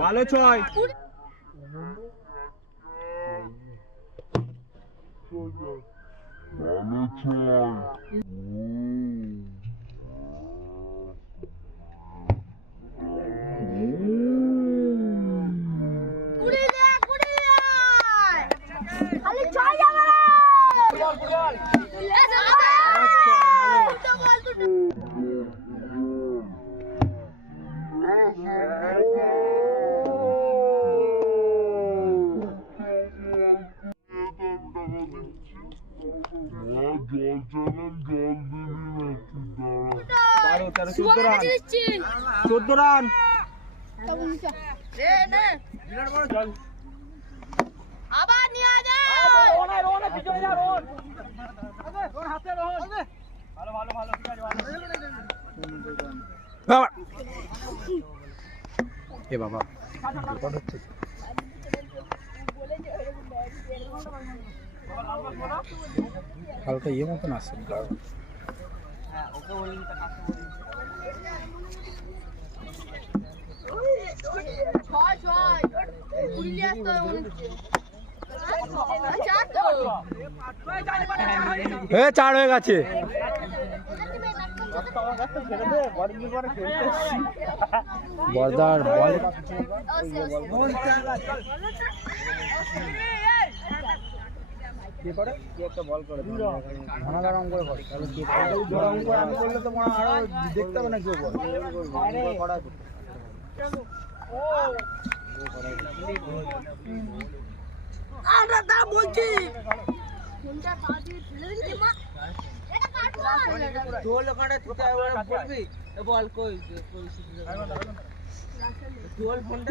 ভালো ছয়। ভালো ছয় কুড়ি দে কুড়ি আয় খালি ছয় যাবে রে এ চলো দে জল চালাম জল দিবি নাকি দাঁড়া বারো তেরো চোদ্দ রান দিচ্ছি চোদ্দ রান নে নে আবার নিয়ে এ বাবা হচ্ছে। হালকা ইয়ে মতন আসছে ছয় ছয় কুড়ি নিয়ে আসতে হবে মনে হচ্ছে চার তো এ চার হয়ে গেছে বর্দার বল ঘনাদারম করে করে তাহলে কে করে? জোড়া অঙ্ক আমি করলে তো মনে আরও দেখতে হবে না কেউ বল? করা। আমরা তা বলছি। ঢোল ওখানে বলবি? বল কই? ঢোল ফোনটা?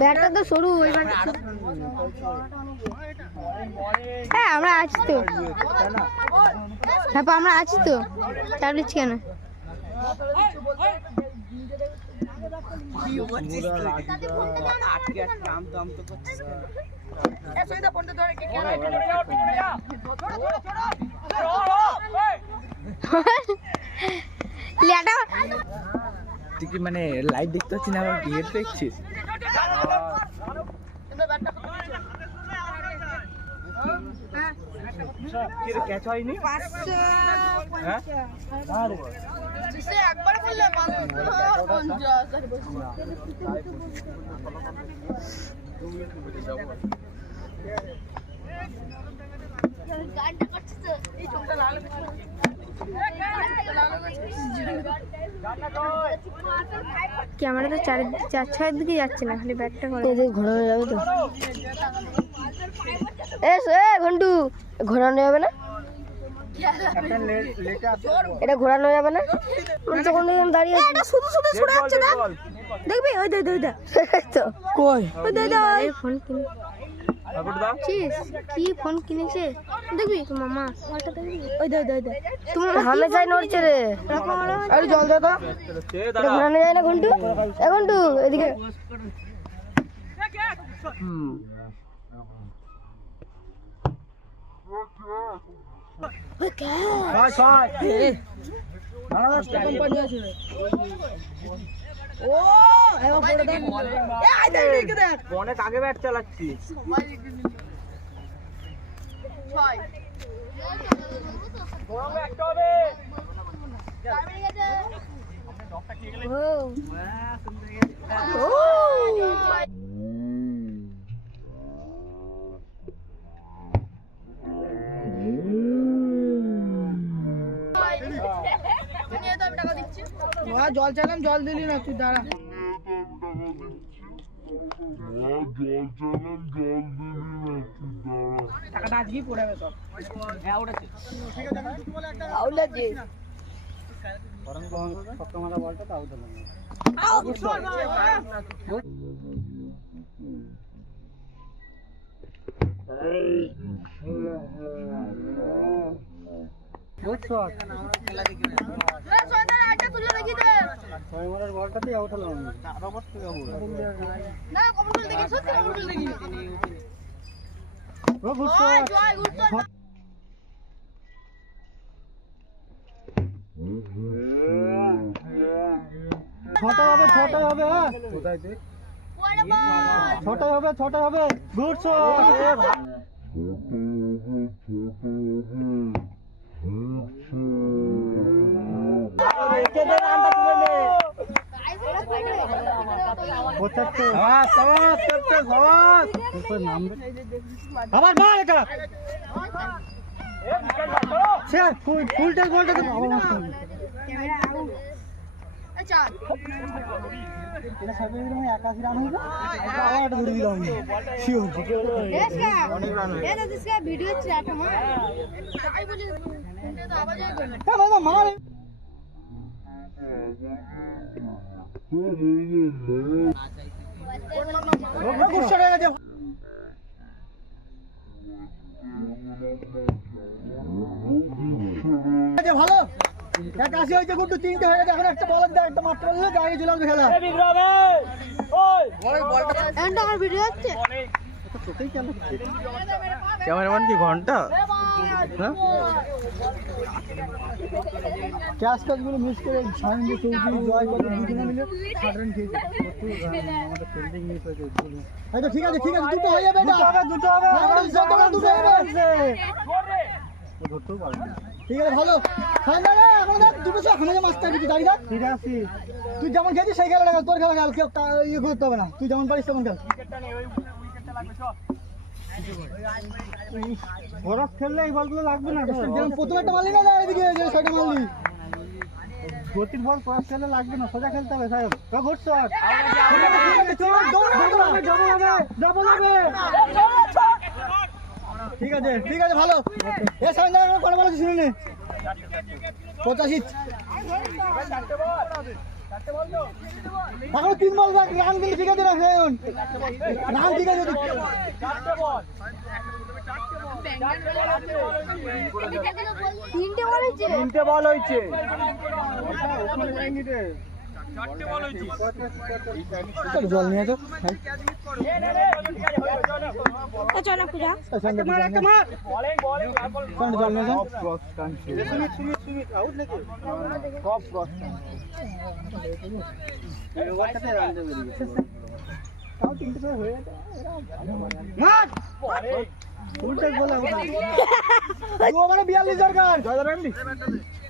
ব্যাটটা তো সরু হ্যাঁ আমরা আছি তো। হ্যাঁ আমরা আছি তো। দিচ্ছি কেন? তুই কি মানে লাইট দেখতে পাচ্ছিস না? আমার বিয়ের দেখছিস? ক্যাচ হয়নি? হ্যাঁ? করছিস তো চার চার ছয়ের দিকে যাচ্ছে না খালি ব্যাটটা করে ঘোরানো যাবে তো। এ এ ঘন্টু। ঘোরানো যাবে না? এটা ঘোরানো যাবে না? তখন দাঁড়িয়ে শুধু শুধু দেখবি? ওই দে দে দে। তো। কই? ওই দে দে ফোন তারপর কি ফোন কিনেছে? দেখবি? তো মামা। ফোনটা দেখবি ওই দে দে। দে তোমার হামে চাই নড়ছে রে। আরে জল দে তো। সে এটা ঘোরানো যায় না ঘন্টু? এ ঘন্টু এদিকে ছয় দাঁড়া দাঁড়া কোম্পানি আছে ও এবার পড়ে দেখ এ আই দেখ দেখে দেখ অনেক আগে ব্যাট চালাচ্ছি একটা হবে জল চাইলাম জল দিলি না তুই দাঁড়া। টাকাটা আজকেই পড়ে যাবে হ্যাঁ বলটা গুড শট ছটা হবে ছটা হবে হ্যাঁ। কোথায় বাবা ছটা হবে ছটা হবে। গুড শট পঁচাত্তর আবার মার এটা সে ফুল ফুলটা গোলটা তো বাবা মার সঙ্গে। আচ্ছা এটা সাথে যদি আমি একাশি রান আওয়াজ হ্যাঁ বাবা মার গুড শট হয়ে গেছে গেছে ভালো হয়েছে গুড্ডু তিনটে হয়ে গেছে এখন একটা বল দেয় একটা মাত্র হলে গাড়ি আসবে খেলা ক্যামেরাম্যান কি ঘণ্টা? ক্যাশ ক্যাশগুলো মিস করে সাইন্দ চৌধুরী জয় কত দুজনে মিলে ষাট রান খেয়েছে। আমাদের ফিল্ডিং মিস হয়েছে আচ্ছা ঠিক আছে ঠিক আছে দুটো হয়ে যাবে দুটো হবে দুটো হবে। দুটো হবে ধরতেও পারবে ঠিক আছে ভালো। সাইন্দা রে এখন দেখ দুটো এখন যে মাস্টার কিছু দাঁড়িয়ে থাক ঠিক আছে। তুই যেমন খেয়েছিস সেই খেলাটা তোর খেলা খেল ইয়ে করতে হবে না। তুই যেমন পারিস তেমন খেল। বরফ খেললে এই বলগুলো লাগবে না প্রথমে একটা মারলি না এদিকে সেটা মারলি গতির বল ক্রস খেলে লাগবে না সোজা খেলতে হবে সাহেব। শট ডাবল ঠিক আছে ঠিক আছে ভালো। এ সাইন কত বল শুনে নে পঁচাশি। এখন তিন বল বাকি রান কিন্তু ঠিক আছে না এখন রান ঠিক আছে তিনটে বল হয়েছে। তিনটে বল হয়েছে। জল নিয়ে তো চল পূজা। জল নিয়ে যান বিয়াল্লিশ দরকার। তিনটে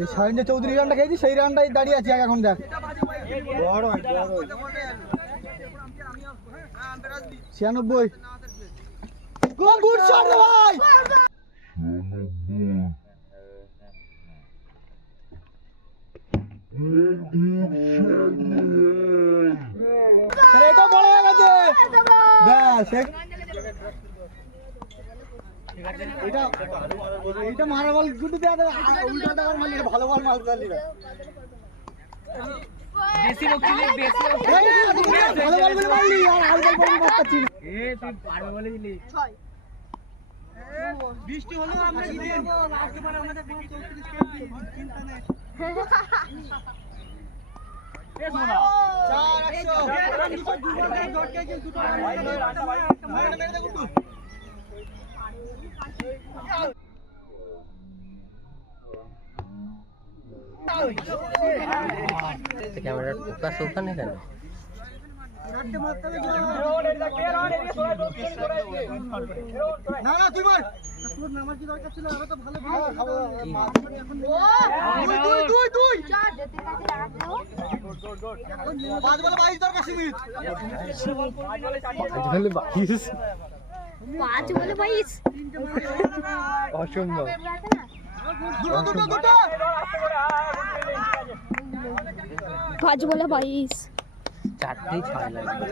এই সরেন্দ্র চৌধুরী রানটা খেয়েছি সেই রানটাই দাঁড়িয়ে আছে এখন দেখ। ছিয়ানব্বই। গুড শট রে ভাই! এটা বড় হয়ে গেছে। ব্যাস এটা এইটা মারা বল গুড দেয়া দেবে উল্টাটা বল মারলি ভালো বল মারতে পারলি না বেশি বকছিলি বেশি ভালো বল বলে মারলি আর হাল বল বলে মারতে ছয় বৃষ্টি হলো আমরা কি আজকে পরে আমাদের 34 চিন্তা নেই চার একশো ক্যামেরার ফোকাস ওখানে কেন না না তুই মার তোর নামার কি দরকার ছিল আরও তো ভালো খাব দুই দুই দুই দুই পাঁচ বলে বাইশ। দরকার সীমিত পাঁচ বলে বাইশ দুটো পাঁচ বলে বাইশ। চারটেই ছয় লাগবে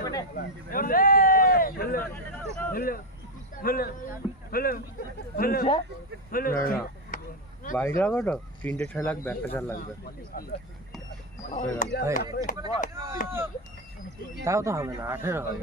বাইশ লাগবে তো তিনটে ছয় লাগবে একটা চার লাগবে। তাও তো হবে না আঠেরো হবে।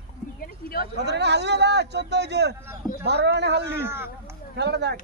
কত রানে হারলি না চোদ্দ হয়েছে বারো রানে হারলি খেলাটা দেখ।